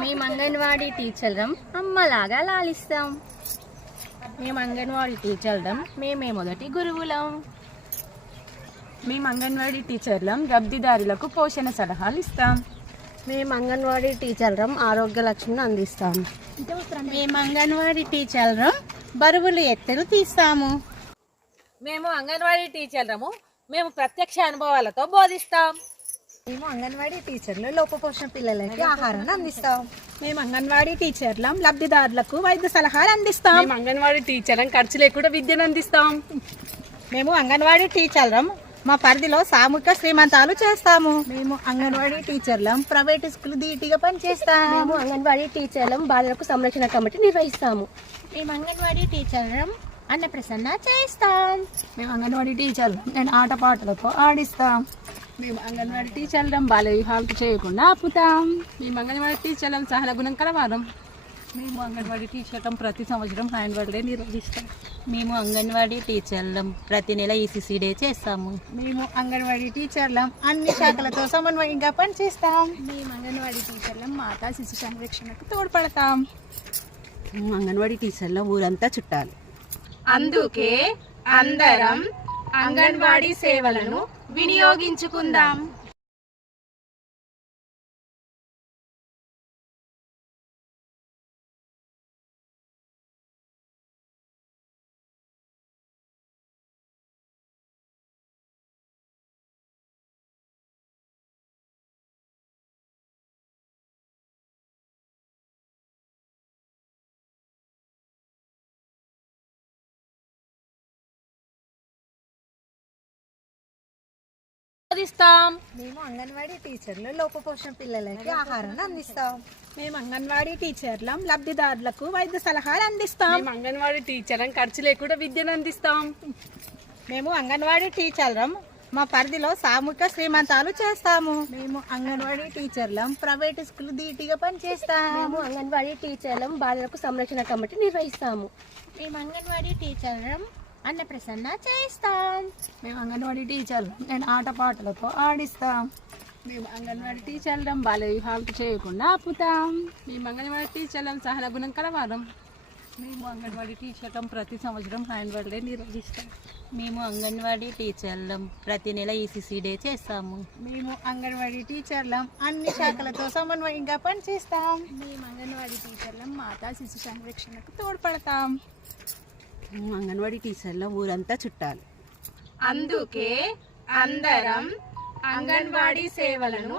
మేము అంగన్వాడీ టీచర్లం అమ్మలాగా లాలిస్తాం. మేము అంగన్వాడీ టీచర్లం మేమే మొదటి గురువులం. మేము అంగన్వాడీ టీచర్లం లబ్ధిదారులకు పోషణ సలహాలు ఇస్తాం. మేము అంగన్వాడీ టీచర్లం ఆరోగ్య లక్ష్మిని అందిస్తాం. మేము అంగన్వాడీ టీచర్లం బరువులు ఎత్తులు తీస్తాము. మేము అంగన్వాడీ టీచర్లము మేము ప్రత్యక్ష అనుభవాలతో బోధిస్తాం. మేము అంగన్వాడీ టీచర్లు లోపపోషణ పిల్లలకి ఆహారాన్ని అందిస్తాం. మేము అంగన్వాడీ టీచర్లం లబ్ధిదారులకు వైద్య సలహాలు అందిస్తాం. మేము అంగన్వాడీ టీచర్లం ఖర్చు లేకుండా విద్యను అందిస్తాం. మేము అంగన్వాడీ టీచర్లం మా పరిధిలో సామూహిక శ్రీమంతాలు చేస్తాము. మేము అంగన్వాడీ టీచర్లం ప్రైవేట్ స్కూల్ ధీటుగా పనిచేస్తాము. మేము అంగన్వాడీ టీచర్లం బాలలకు సంరక్షణ కమిటీ నిర్వహిస్తాము. మేము అంగన్వాడీ టీచర్లం అన్నప్రసన్న చేయిస్తాం. మేము అంగన్వాడీ టీచర్లం నేను ఆటపాటలతో ఆడిస్తాం. మేము అంగన్వాడీ టీచర్లం బాల్య వివాహాలు చేయకుండా ఆపుతాం. మేము అంగన్వాడీ టీచర్లం సహన గుణం కలవారం. మేము అంగన్వాడీ టీచర్లం ప్రతి సంవత్సరం హ్యాండ్వర్క్ డే నిర్వహిస్తాం. మేము అంగన్వాడీ టీచర్లం ప్రతి నెల ఈసీసీ డే చేస్తాము. మేము అంగన్వాడీ టీచర్లం అన్ని శాఖలతో సమన్వయంగా పనిచేస్తాం. మేము అంగన్వాడీ టీచర్లం మాతా శిశు సంరక్షణకు తోడ్పడతాం. మేము అంగన్వాడీ టీచర్లం ఊరంతా చుట్టాలి. అందుకే అందరం అంగన్వాడీ సేవలను వినియోగించుకుందాం. మేము అంగన్వాడీ టీచర్లు లోపపోషణ పిల్లలకి ఆహారాన్ని అందిస్తాం. మేము అంగన్వాడీ టీచర్లం లబ్ధిదారులకు వైద్య సలహాలు అందిస్తాం. మేము అంగన్వాడీ టీచర్లం ఖర్చు లేకుండా విద్యను అందిస్తాం. మేము అంగన్వాడీ టీచర్లం మా పరిధిలో సామూహిక శ్రీమంతాలు చేస్తాము. మేము అంగన్వాడీ టీచర్లం ప్రైవేట్ స్కూల్ ధీటుగా పనిచేస్తాము. మేము అంగన్వాడీ టీచర్లం బాలలకు సంరక్షణ కమిటీ నిర్వహిస్తాము. మేము అంగన్వాడీ టీచర్లం అన్నప్రసన్న చేయిస్తాం. మేము అంగన్వాడీ టీచర్లం నేను ఆటపాటలతో ఆడిస్తాం. మేము అంగన్వాడీ టీచర్లం బాల్య వివాహాలు చేయకుండా ఆపుతాం. మేము అంగన్వాడీ టీచర్లం సహన గుణం కలవారం. మేము అంగన్వాడీ టీచర్లం ప్రతి సంవత్సరం హ్యాండ్వర్క్ డే నిర్వహిస్తాం. మేము అంగన్వాడీ టీచర్లం ప్రతి నెల ఈసీసీ డే చేస్తాము. మేము అంగన్వాడీ టీచర్లం అన్ని శాఖలతో సమన్వయంగా పనిచేస్తాం. మేము అంగన్వాడీ టీచర్లం మాతా శిశు సంరక్షణకు తోడ్పడతాం. మేము అంగన్వాడీ టీచర్లం ఊరంతా చుట్టాలి. అందుకే అందరం అంగన్వాడీ సేవలను